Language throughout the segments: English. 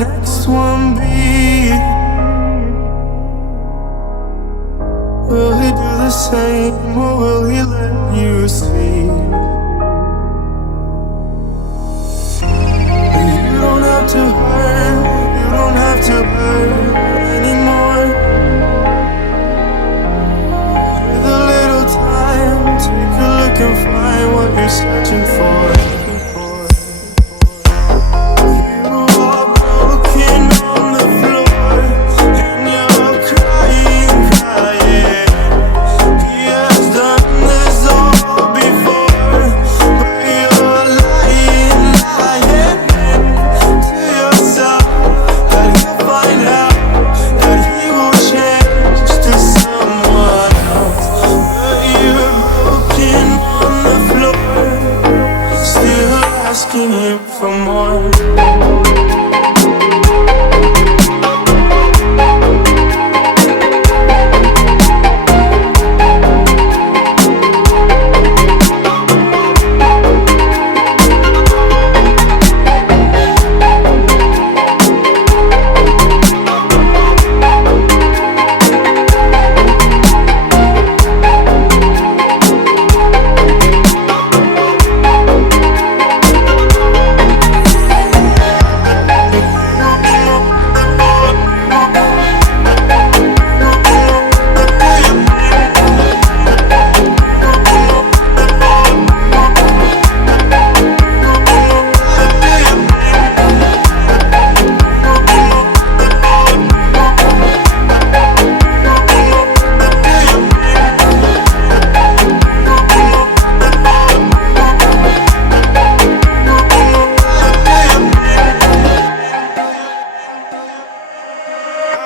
next one be? Will he do the same, or will he let you see? You don't have to hurt, you don't have to hurt anymore. With a little time, take a look and find what you're searching for. Asking him for more.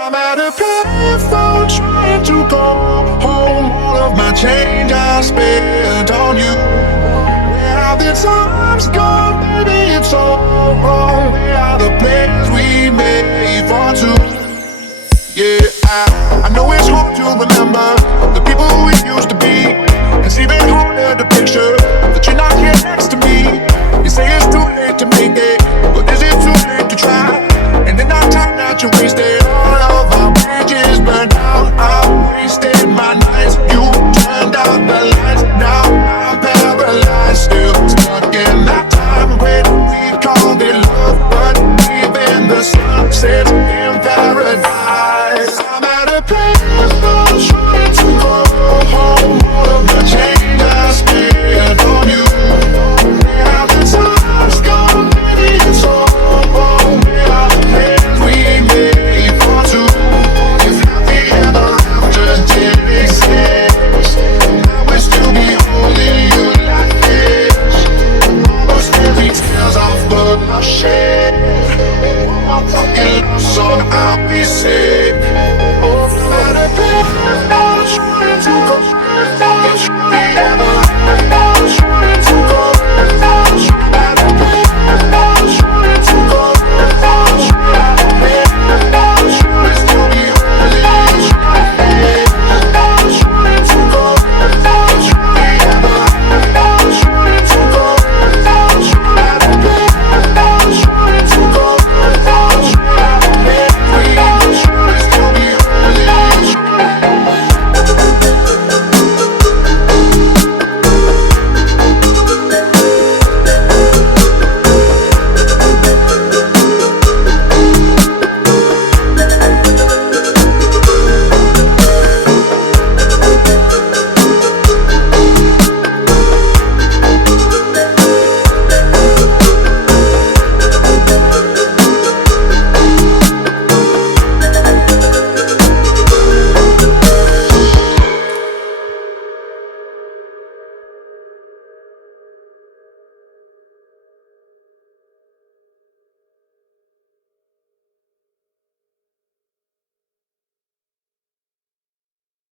I'm at a payphone trying to call home. All of my change I spent on you. Where have the times gone, baby? It's all wrong. Where are the plans we made for two? Yeah, I know it's hard to remember the people we used to be. It's even harder to picture that you're not here next to me. You say it's too late to make it,